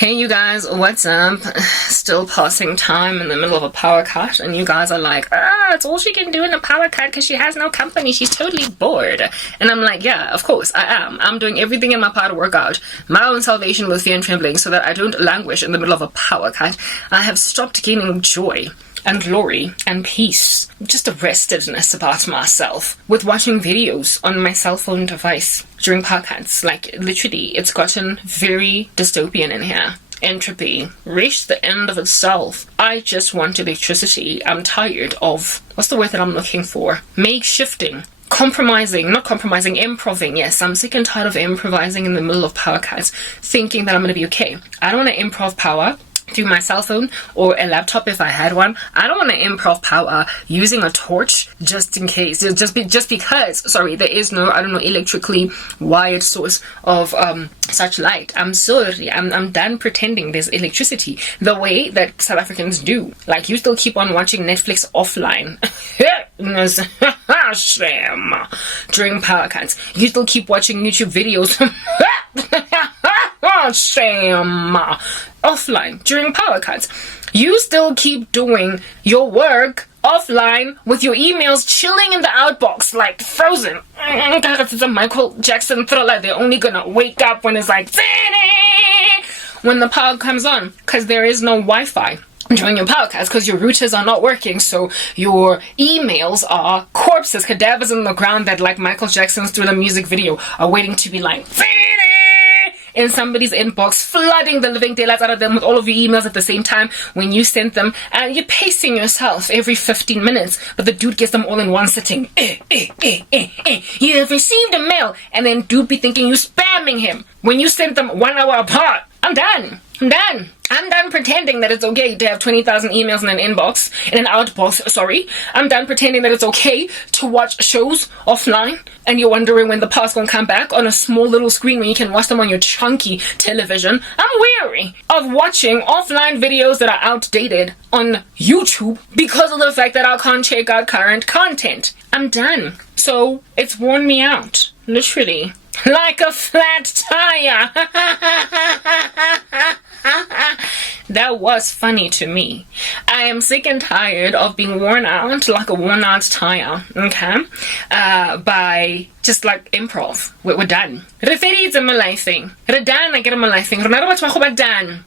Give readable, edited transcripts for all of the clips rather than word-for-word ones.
Hey you guys, what's up? Still passing time in the middle of a power cut, and you guys are like, it's all she can do in a power cut because she has no company, she's totally bored. And I'm like, yeah, of course I am. I'm doing everything in my power to work out my own salvation with fear and trembling so that I don't languish in the middle of a power cut. I have stopped gaining joy and glory and peace, just a restedness about myself with watching videos on my cell phone device during power cuts. Like, literally, it's gotten very dystopian in here. Entropy reached the end of itself. I just want electricity. I'm tired of, what's the word that I'm looking for? Makeshifting. Improving. Yes, I'm sick and tired of improvising in the middle of power cuts, thinking that I'm going to be okay. I don't want to improv power through my cell phone or a laptop if I had one. I don't want to improv power using a torch just in case, just because there is no, electrically wired source of such light. I'm sorry, I'm done pretending there's electricity the way that South Africans do. Like, you still keep on watching Netflix offline shame during power cuts. You still keep watching YouTube videos shame offline during power cuts. You still keep doing your work offline with your emails chilling in the outbox like frozen. It's a Michael Jackson thriller. They're only gonna wake up when it's like when the power comes on, because there is no Wi-Fi during your power cuts, because your routers are not working, so your emails are corpses, cadavers in the ground that, like Michael Jackson's Thriller music video, are waiting to be like in somebody's inbox, flooding the living daylights out of them with all of your emails at the same time when you send them, and you're pacing yourself every 15 minutes, but the dude gets them all in one sitting. You have received a mail, and then dude be thinking you spamming him when you sent them 1 hour apart. I'm done pretending that it's okay to have 20,000 emails in an inbox, in an outbox, I'm done pretending that it's okay to watch shows offline, and you're wondering when the power's gonna come back on a small little screen when you can watch them on your chunky television. I'm weary of watching offline videos that are outdated on YouTube because of the fact that I can't check out current content. I'm done. So, it's worn me out. Literally. Like a flat tire. That was funny to me. I am sick and tired of being worn out like a worn out tire, okay? By just like improv. We're done. Referi it's my life thing. We're done, I get my life thing. We're done.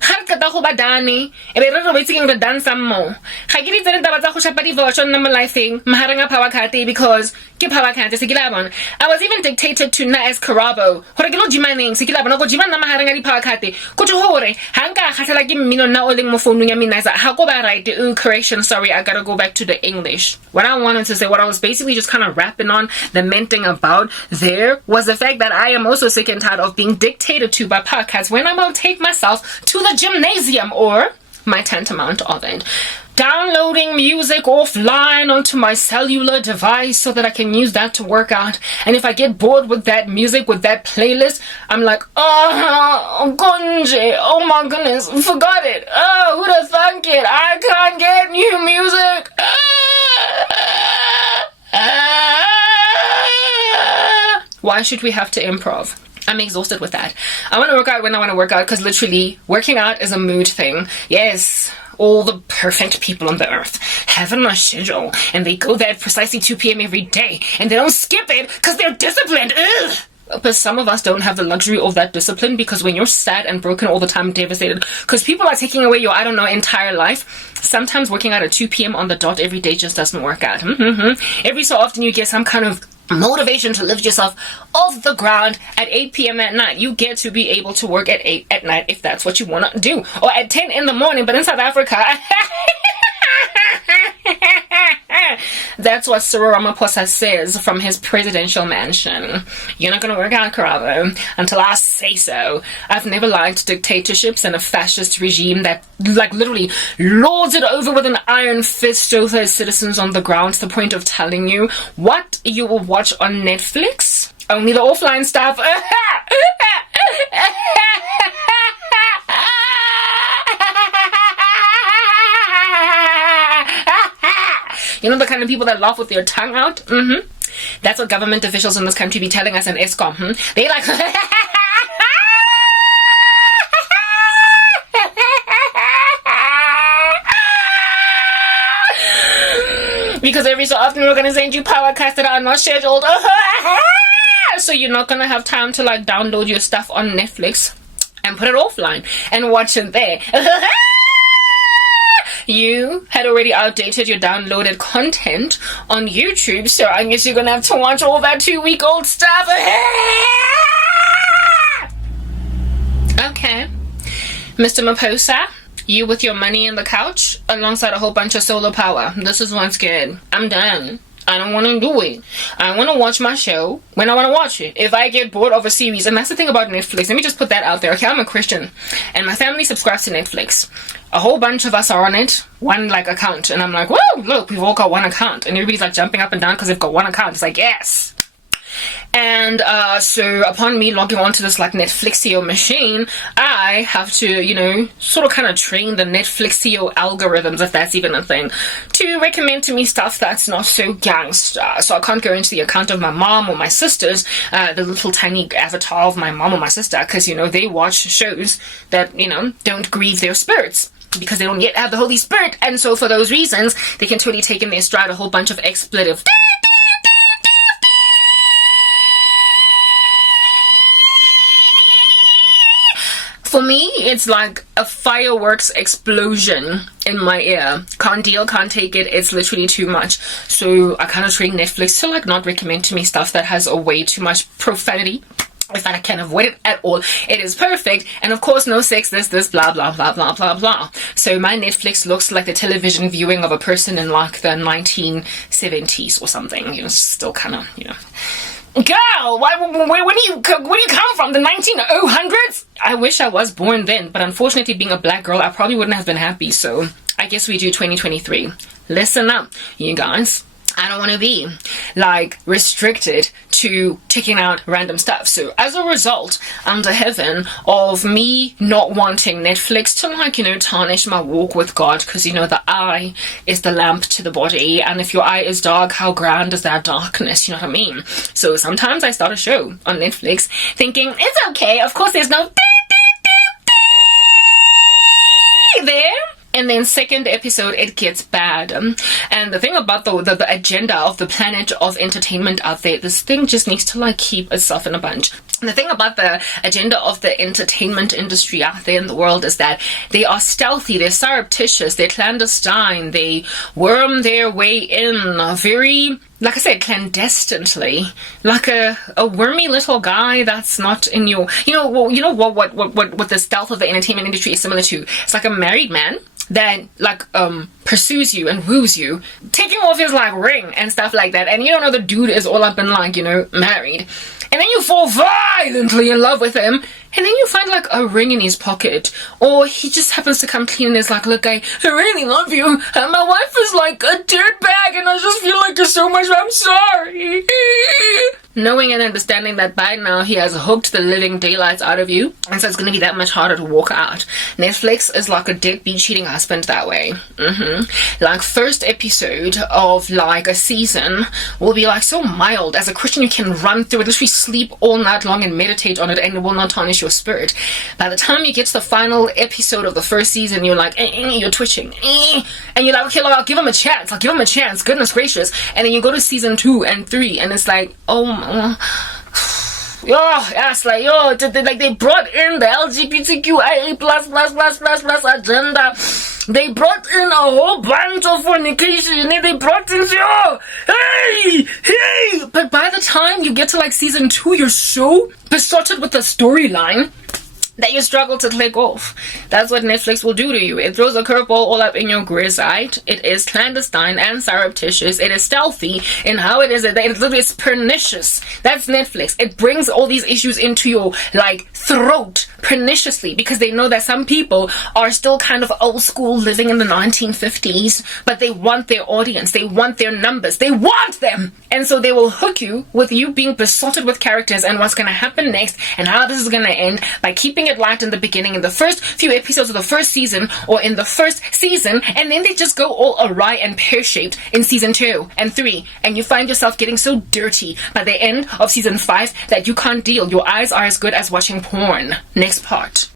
Ha re qeta go ba dane e be re robetseng re dance mo ga ke ditse taba tsa go shapa devotion na mo lifeng mahareng a power cut because ke power cut se ke la bona. I was even dictated to na as Karabo gore ke lo jimaneng se ke la bona go jimana na mahareng a di power cut go tlo hore ha nka khatela ke mmino na o leng mo phone ya mina isa ha go ba right. Correction, sorry, I gotta go back to the English. What I wanted to say, what I was basically just kind of rapping on, lamenting about there, was the fact that I am also sick and tired of being dictated to by power cuts when I'm gonna take myself to the gymnasium, or my tantamount of it. Downloading music offline onto my cellular device so that I can use that to work out. And if I get bored with that music, with that playlist, I'm like, Gonje, oh my goodness, forgot it. Oh, who'd have thunk it? I can't get new music. Why should we have to improv? I'm exhausted with that. I want to work out when I want to work out, because literally working out is a mood thing. Yes, all the perfect people on the earth have a schedule, and they go there at precisely 2 p.m. every day, and they don't skip it because they're disciplined. Ugh. But some of us don't have the luxury of that discipline, because when you're sad and broken all the time, devastated, because people are taking away your, entire life, sometimes working out at 2 p.m. on the dot every day just doesn't work out. Every so often you get some kind of motivation to lift yourself off the ground at 8 p.m. at night. You get to be able to work at 8 at night if that's what you want to do, or at 10 in the morning. But in South Africa, that's what Cyril Ramaphosa says from his presidential mansion. You're not going to work out, Karabo, until I say so. I've never liked dictatorships and a fascist regime that, like, literally lords it over with an iron fist over its citizens on the ground to the point of telling you what you will watch on Netflix. Only the offline stuff. You know, the kind of people that laugh with their tongue out? That's what government officials in this country be telling us in ESCOM. They like Because every so often we're gonna send you podcasts that are not scheduled. So you're not gonna have time to like download your stuff on Netflix and put it offline and watch it there. You had already outdated your downloaded content on YouTube, so I guess you're gonna have to watch all that 2-week-old stuff. Okay, Mr. Maposa, you with your money in the couch alongside a whole bunch of solar power. This is what's good. I'm done. I don't want to do it. I want to watch my show when I want to watch it. If I get bored of a series, and that's the thing about Netflix, let me just put that out there. Okay, I'm a Christian, and my family subscribes to Netflix. A whole bunch of us are on it, one like account, and I'm like, whoa, look, we've all got one account, and everybody's like jumping up and down because they've got one account. It's like, yes. And so upon me logging onto this like Netflixio machine, I have to, you know, sort of kind of train the Netflixio algorithms, if that's even a thing, to recommend to me stuff that's not so gangster. So I can't go into the account of my mom or my sisters, the little tiny avatar of my mom or my sister, because, you know, they watch shows that, you know, don't grieve their spirits, because they don't yet have the Holy Spirit. And so for those reasons, they can totally take in their stride a whole bunch of expletive. For me, it's like a fireworks explosion in my ear. Can't deal, can't take it. It's literally too much. So I kind of train Netflix to like not recommend to me stuff that has a way too much profanity. If I can avoid it at all, it is perfect. And of course, no sex, this, blah, blah, blah, blah, blah, blah. So my Netflix looks like the television viewing of a person in like the 1970s or something. You know, it's still kind of, you know. Girl, where do you come from? The 1900s? I wish I was born then, but unfortunately, being a black girl, I probably wouldn't have been happy. So I guess we do 2023. Listen up, you guys. I don't want to be like restricted to checking out random stuff. So as a result, under heaven of me not wanting Netflix to like, you know, tarnish my walk with God, because, you know, the eye is the lamp to the body, and if your eye is dark, how grand is that darkness? You know what I mean? So sometimes I start a show on Netflix thinking it's okay, of course there's no there. And then second episode, it gets bad. And the thing about the agenda of the planet of entertainment out there, this thing just needs to like keep itself in a bunch. And the thing about the agenda of the entertainment industry out there in the world is that they are stealthy, they're surreptitious, they're clandestine, they worm their way in very, like I said, clandestinely, like a wormy little guy that's not in your, what the stealth of the entertainment industry is similar to. It's like a married man that like pursues you and woos you, taking off his like ring and stuff like that, and you don't know the dude is all up in like, you know, married, and then you fall violently in love with him, and then you find like a ring in his pocket, or he just happens to come clean and is like, look, I really love you, and my wife is like a dirtbag, and I just feel like you're so much, I'm sorry. Knowing and understanding that by now he has hooked the living daylights out of you, and so it's going to be that much harder to walk out. Netflix is like a deadbeat cheating husband that way. Like first episode of like a season will be like so mild. As a Christian, you can run through it, literally sleep all night long and meditate on it, and it will not tarnish your spirit. By the time you get to the final episode of the first season, you're like, you're twitching, and you're like, okay, I'll give him a chance, goodness gracious. And then you go to season 2 and 3, and it's like, it's like, they brought in the LGBTQIA plus agenda. They brought in a whole bunch of fornication, and they brought in, hey! But by the time you get to like season 2, you're so besotted with the storyline that you struggle to click off. That's what Netflix will do to you. It throws a curveball all up in your grizzite. It is clandestine and surreptitious. It is stealthy in how it is. It's pernicious. That's Netflix. It brings all these issues into your like throat perniciously, because they know that some people are still kind of old school, living in the 1950s, but they want their audience. They want their numbers. They want them. And so they will hook you with you being besotted with characters and what's going to happen next and how this is going to end by keeping it light in the beginning, in the first few episodes of the first season or in the first season, and then they just go all awry and pear-shaped in season 2 and 3, and you find yourself getting so dirty by the end of season 5 that you can't deal. Your eyes are as good as watching porn. Next part.